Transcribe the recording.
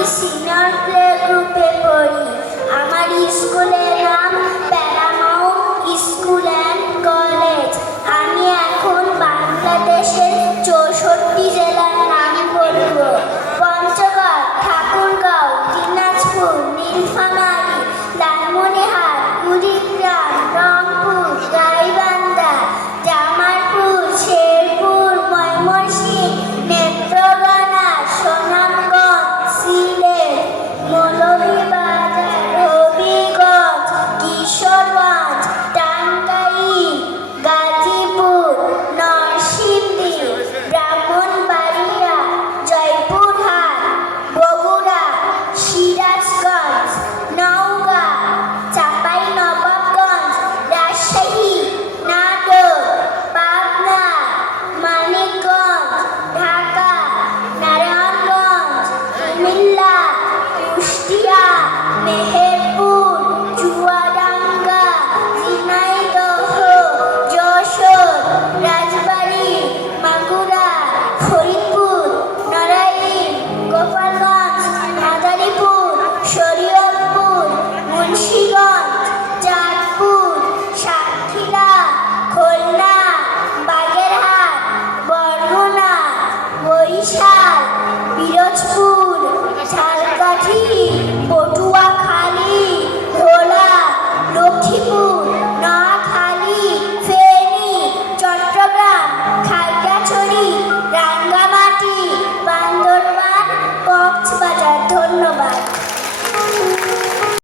আমি senior play গ্রুপে পড়ি। আমার স্কুলের নাম প্যারামাউন্ট স্কুল অ্যান্ড কলেজ। আমি এখন বাংলাদেশের 64 জেলার নাম বলব। পঞ্চগড়, ঠাকুরগাঁও, দিনাজপুর, নীলফামারী, লালমনিরহাট, কুড়িগ্রাম, রংপুর, গাইবান্ধা, জামালপুর, শেরপুর, ময়মনসিংহ, নেত্রকোনা, সুনামগঞ্জ, সিলেট, মৌলভীবাজার, হবিগঞ্জ, কিশোরগঞ্জ, টাঙ্গাইল, গাজীপুর, নরসিংদী, ব্রাহ্মণবাড়িয়া, জয়পুরহাট, বগুড়া, সিরাজগঞ্জ, নওগাঁ, চাঁপাইনবাবগঞ্জ, রাজশাহী, নাটোর, পাবনা, মানিকগঞ্জ, ঢাকা, নারায়ণগঞ্জ, কুমিল্লা, কুষ্টিয়া, মেহেরপুর।